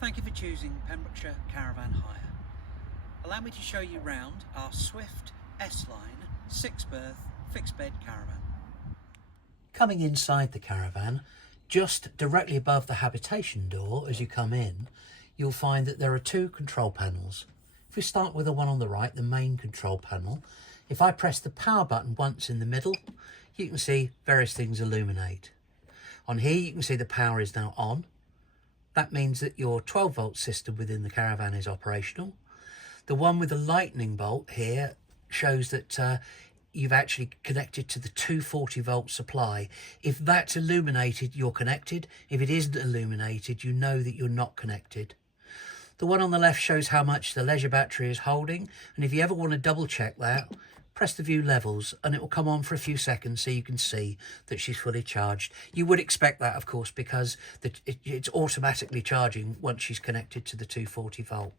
Thank you for choosing Pembrokeshire Caravan Hire. Allow me to show you round our Swift S-Line 6-berth fixed bed caravan. Coming inside the caravan, just directly above the habitation door as you come in, you'll find that there are two control panels. If we start with the one on the right, the main control panel, if I press the power button once in the middle, you can see various things illuminate. On here you can see the power is now on. That means that your 12-volt system within the caravan is operational. The one with the lightning bolt here shows that you've actually connected to the 240-volt supply. If that's illuminated, you're connected. If it isn't illuminated, you know that you're not connected. The one on the left shows how much the leisure battery is holding, and if you ever want to double check that, press the view levels and it will come on for a few seconds so you can see that she's fully charged. You would expect that, of course, because it's automatically charging once she's connected to the 240 volt.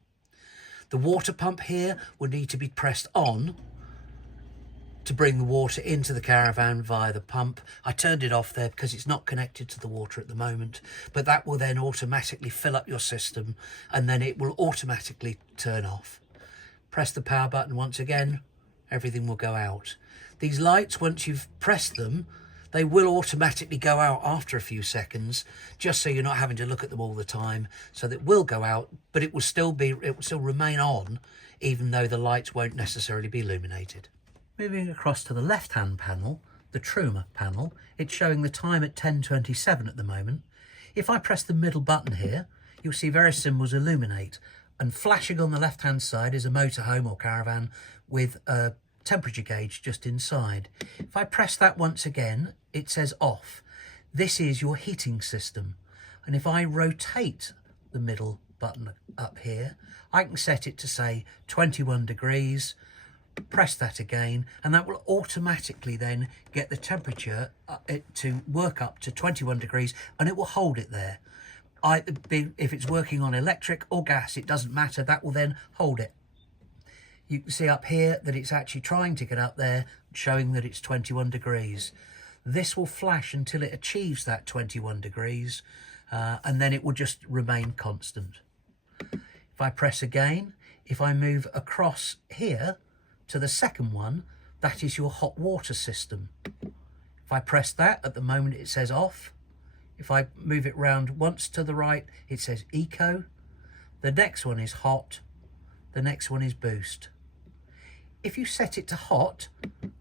The water pump here will need to be pressed on to bring the water into the caravan via the pump. I turned it off there because it's not connected to the water at the moment, but that will then automatically fill up your system and then it will automatically turn off. Press the power button once again, everything will go out. These lights, once you've pressed them, they will automatically go out after a few seconds, just so you're not having to look at them all the time. So that will go out, but it will still remain on, even though the lights won't necessarily be illuminated. Moving across to the left-hand panel, the Truma panel, it's showing the time at 10:27 at the moment. If I press the middle button here, you'll see various symbols illuminate, and flashing on the left-hand side is a motorhome or caravan with a temperature gauge just inside. If I press that once again, it says off. This is your heating system. And if I rotate the middle button up here, I can set it to say 21 degrees, press that again, and that will automatically then get the temperature to work up to 21 degrees, and it will hold it there. If it's working on electric or gas, it doesn't matter, that will then hold it. You can see up here that it's actually trying to get up there, showing that it's 21 degrees. This will flash until it achieves that 21 degrees, and then it will just remain constant. If I press again, if I move across here to the second one, that is your hot water system. If I press that, at the moment it says off. If I move it round once to the right, it says eco. The next one is hot. The next one is boost. If you set it to hot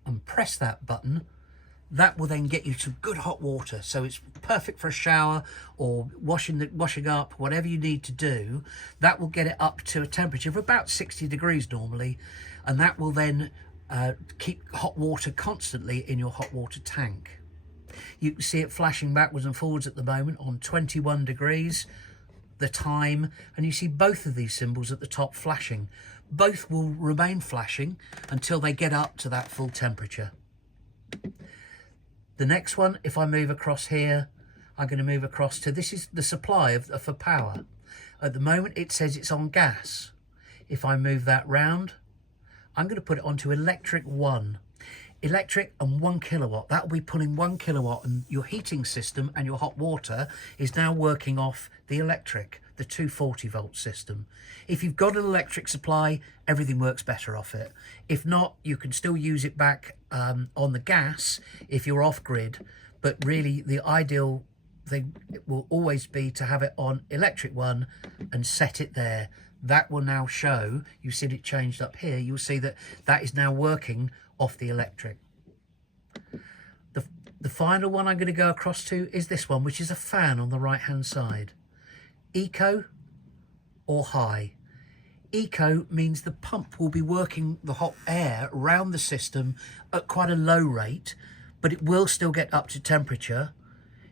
and press that button, that will then get you to good hot water. So it's perfect for a shower or washing up, whatever you need to do. That will get it up to a temperature of about 60 degrees normally, and that will then keep hot water constantly in your hot water tank. You can see it flashing backwards and forwards at the moment on 21 degrees, the time, and you see both of these symbols at the top flashing. Both will remain flashing until they get up to that full temperature. The next one, if I move across here, I'm going to move across to, this is the supply for power. At the moment it says it's on gas. If I move that round, I'm going to put it onto electric 1. Electric and 1 kilowatt, that will be pulling 1 kilowatt, and your heating system and your hot water is now working off the electric, the 240 volt system. If you've got an electric supply, everything works better off it. If not, you can still use it back on the gas if you're off grid, but really the ideal thing will always be to have it on electric 1 and set it there. That will now show, you see it changed up here, you'll see that that is now working off the electric. The final one I'm going to go across to is this one, which is a fan on the right hand side. Eco or high. Eco means the pump will be working the hot air around the system at quite a low rate, but it will still get up to temperature.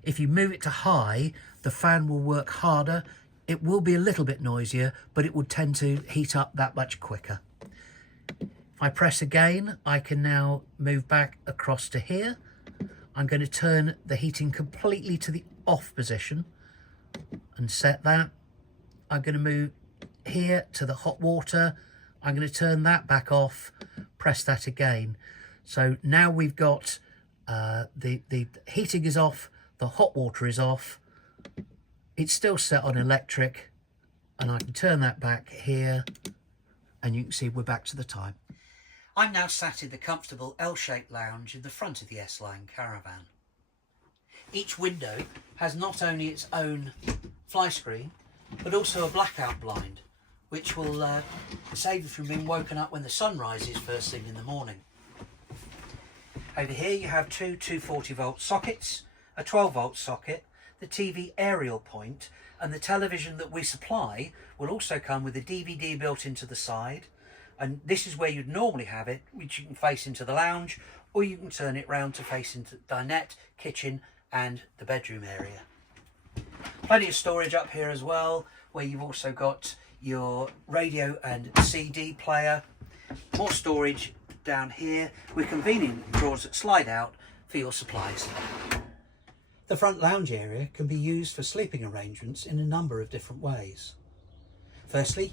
If you move it to high, the fan will work harder. It will be a little bit noisier, but it will tend to heat up that much quicker. If I press again, I can now move back across to here. I'm going to turn the heating completely to the off position and set that. I'm going to move here to the hot water. I'm going to turn that back off, press that again. So now we've got the heating is off, the hot water is off. It's still set on electric, And I can turn that back here and you can see we're back to the time. I'm now sat in the comfortable L-shaped lounge in the front of the S-Line Caravan. Each window has not only its own fly screen, but also a blackout blind, which will save you from being woken up when the sun rises first thing in the morning. Over here you have two 240 volt sockets, a 12 volt socket, the TV aerial point, and the television that we supply will also come with a DVD built into the side, and this is where you'd normally have it, which you can face into the lounge, or you can turn it round to face into the dinette, kitchen and the bedroom area. Plenty of storage up here as well, where you've also got your radio and CD player. More storage down here with convenient drawers that slide out for your supplies. The front lounge area can be used for sleeping arrangements in a number of different ways. Firstly,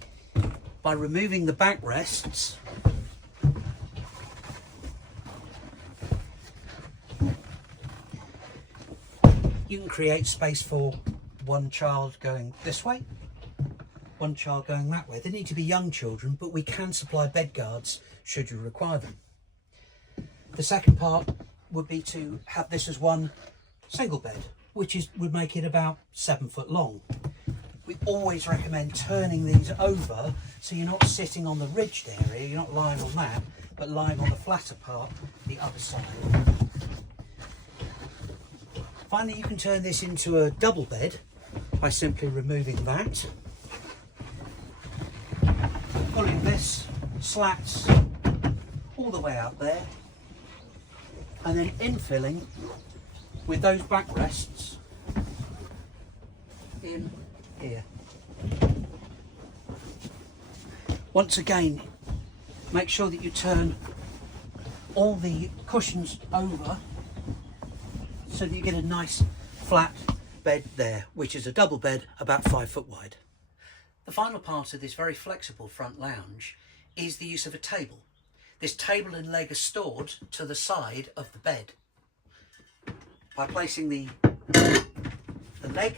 by removing the backrests, you can create space for one child going this way, one child going that way. They need to be young children, but we can supply bed guards should you require them. The second part would be to have this as one single bed, which would make it about 7 foot long. We always recommend turning these over so you're not sitting on the ridged area, you're not lying on that, but lying on the flatter part, the other side. Finally, you can turn this into a double bed by simply removing that, pulling this slats all the way out there, and then infilling with those backrests in here. Once again, make sure that you turn all the cushions over so that you get a nice flat bed there, which is a double bed about 5 foot wide. The final part of this very flexible front lounge is the use of a table. This table and leg are stored to the side of the bed. By placing the leg,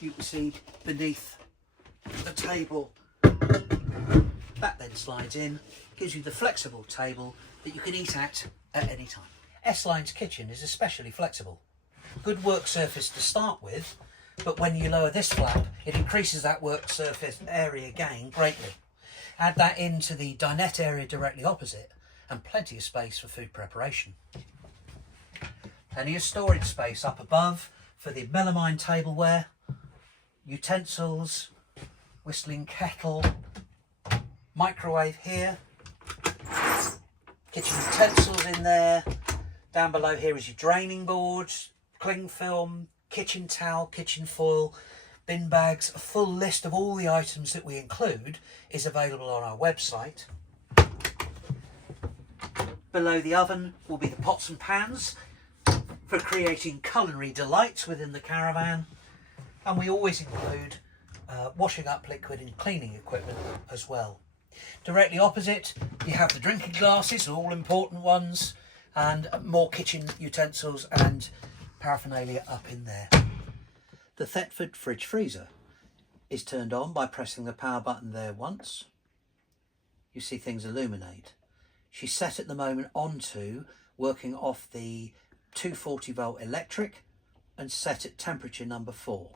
you can see beneath the table, that then slides in, gives you the flexible table that you can eat at any time. S-Line's kitchen is especially flexible. Good work surface to start with, but when you lower this flap, it increases that work surface area gain greatly. Add that into the dinette area directly opposite, and plenty of space for food preparation. Plenty of storage space up above for the melamine tableware, utensils, whistling kettle, microwave here, kitchen utensils in there. Down below here is your draining boards, cling film, kitchen towel, kitchen foil, bin bags. A full list of all the items that we include is available on our website. Below the oven will be the pots and pans for creating culinary delights within the caravan, and we always include washing up liquid and cleaning equipment as well. Directly opposite you have the drinking glasses, all important ones, and more kitchen utensils and paraphernalia up in there. The Thetford fridge freezer is turned on by pressing the power button there once. You see things illuminate. She's set at the moment onto working off the 240 volt electric and set at temperature number 4.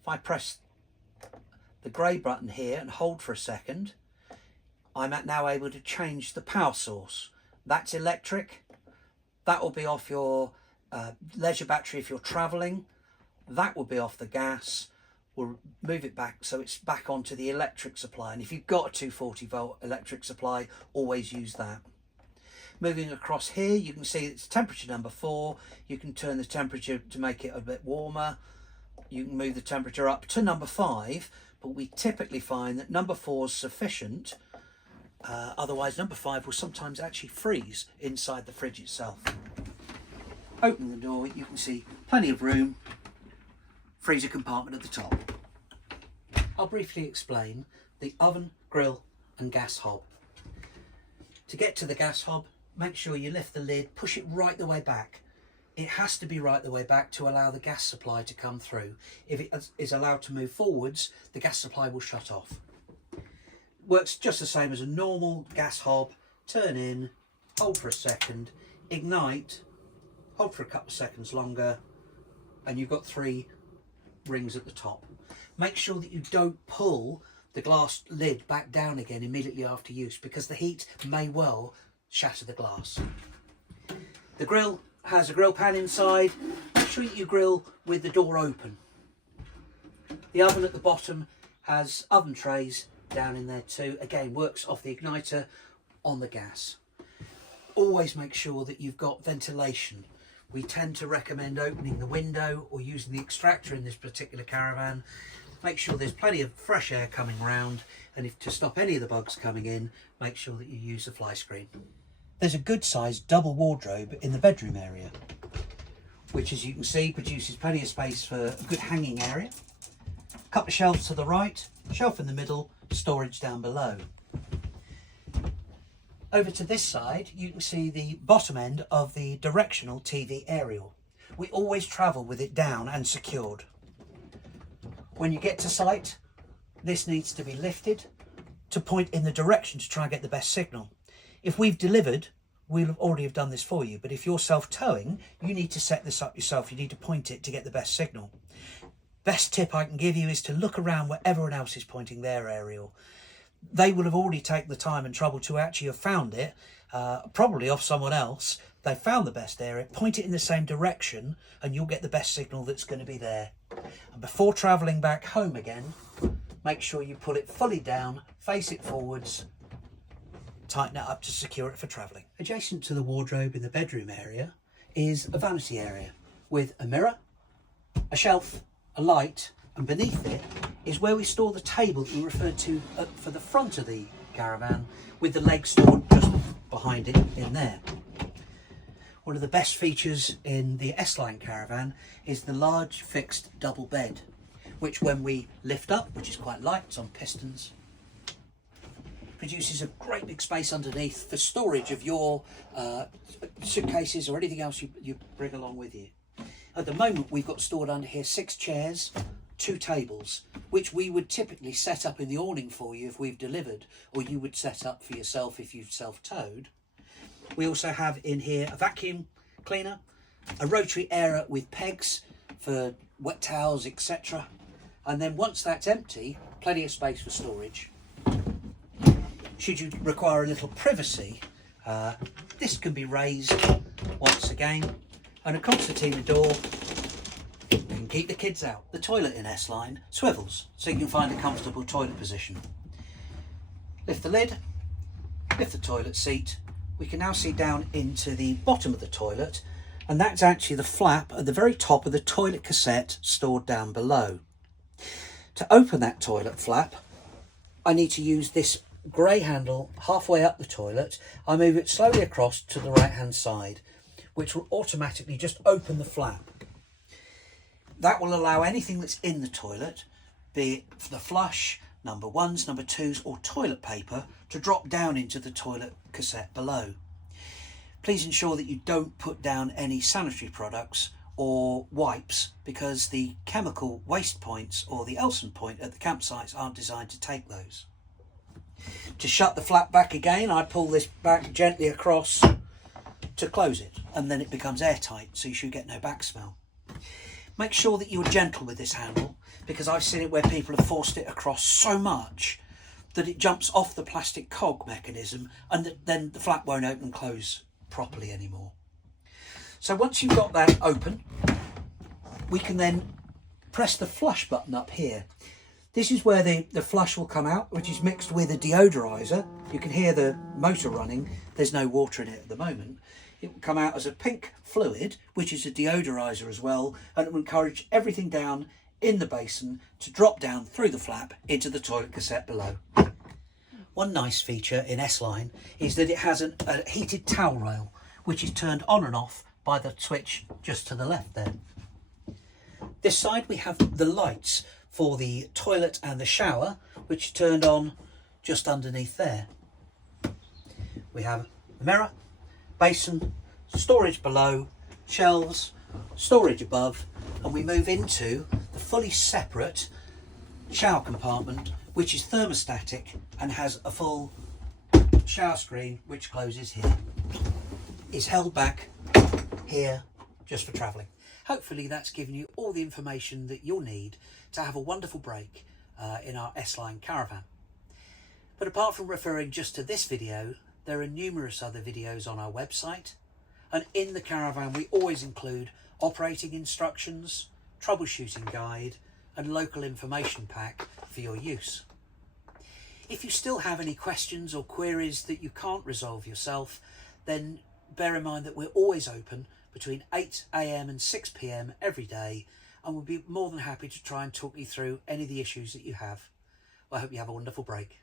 If I press the grey button here and hold for a second, I'm now able to change the power source. That's electric. That will be off your leisure battery if you're travelling. That will be off the gas. We'll move it back so it's back onto the electric supply. And if you've got a 240 volt electric supply, always use that. Moving across here, you can see it's temperature number 4. You can turn the temperature to make it a bit warmer. You can move the temperature up to number 5, but we typically find that number 4 is sufficient. Otherwise, number 5 will sometimes actually freeze inside the fridge itself. Open the door, you can see plenty of room, freezer compartment at the top. I'll briefly explain the oven, grill and gas hob. To get to the gas hob, make sure you lift the lid, push it right the way back. it has to be right the way back to allow the gas supply to come through. If it is allowed to move forwards, the gas supply will shut off. Works just the same as a normal gas hob. Turn in, hold for a second, ignite, hold for a couple of seconds longer, and you've got 3 rings at the top. Make sure that you don't pull the glass lid back down again immediately after use, because the heat may well shatter the glass. The grill has a grill pan inside. Make sure you grill with the door open. The oven at the bottom has oven trays down in there too. Again, works off the igniter on the gas. Always make sure that you've got ventilation. We tend to recommend opening the window or using the extractor in this particular caravan. Make sure there's plenty of fresh air coming round, and if to stop any of the bugs coming in, make sure that you use the fly screen. There's a good sized double wardrobe in the bedroom area, which, as you can see, produces plenty of space for a good hanging area. A couple of shelves to the right, shelf in the middle, storage down below. Over to this side, you can see the bottom end of the directional TV aerial. We always travel with it down and secured. When you get to site, this needs to be lifted to point in the direction to try and get the best signal. If we've delivered, we'll already have done this for you, but if you're self-towing, you need to set this up yourself. You need to point it to get the best signal. Best tip I can give you is to look around where everyone else is pointing their aerial. They will have already taken the time and trouble to actually have found it, probably off someone else. They found the best area, point it in the same direction, and you'll get the best signal that's going to be there. And before travelling back home again, make sure you pull it fully down, face it forwards, tighten it up to secure it for travelling. Adjacent to the wardrobe in the bedroom area is a vanity area with a mirror, a shelf, a light, and beneath it is where we store the table that we referred to for the front of the caravan, with the legs stored just behind it in there. One of the best features in the S-Line caravan is the large fixed double bed, which when we lift up, which is quite light, it's on pistons, produces a great big space underneath for storage of your suitcases or anything else you bring along with you. At the moment, we've got stored under here 6 chairs, 2 tables, which we would typically set up in the awning for you if we've delivered, or you would set up for yourself if you've self-towed. We also have in here a vacuum cleaner, a rotary airer with pegs for wet towels, etc. And then once that's empty, plenty of space for storage. Should you require a little privacy, this can be raised once again, and a concertina door. You can keep the kids out. The toilet in S-Line swivels, so you can find a comfortable toilet position. Lift the lid, lift the toilet seat. We can now see down into the bottom of the toilet, and that's actually the flap at the very top of the toilet cassette stored down below. To open that toilet flap, I need to use this grey handle halfway up the toilet. I move it slowly across to the right hand side, which will automatically just open the flap. That will allow anything that's in the toilet, be it the flush, number 1s, number 2s, or toilet paper, to drop down into the toilet cassette below. Please ensure that you don't put down any sanitary products or wipes, because the chemical waste points or the Elson point at the campsites aren't designed to take those. To shut the flap back again, I pull this back gently across to close it, and then it becomes airtight, so you should get no back smell. Make sure that you're gentle with this handle, because I've seen it where people have forced it across so much that it jumps off the plastic cog mechanism, and then the flap won't open and close properly anymore. So once you've got that open, we can then press the flush button up here. This is where the flush will come out, which is mixed with a deodorizer. You can hear the motor running. There's no water in it at the moment. It will come out as a pink fluid, which is a deodorizer as well, and it will encourage everything down in the basin to drop down through the flap into the toilet cassette below. One nice feature in S-Line is that it has a heated towel rail, which is turned on and off by the switch just to the left there. This side we have the lights for the toilet and the shower, which are turned on just underneath there. We have a mirror, basin, storage below, shelves, storage above, and we move into the fully separate shower compartment, which is thermostatic and has a full shower screen which closes here. It's held back here just for travelling. Hopefully that's given you all the information that you'll need to have a wonderful break in our S-Line caravan. But apart from referring just to this video, there are numerous other videos on our website, and in the caravan we always include operating instructions, troubleshooting guide and local information pack for your use. If you still have any questions or queries that you can't resolve yourself, then bear in mind that we're always open between 8 AM and 6 PM every day, and we'll be more than happy to try and talk you through any of the issues that you have. I hope you have a wonderful break.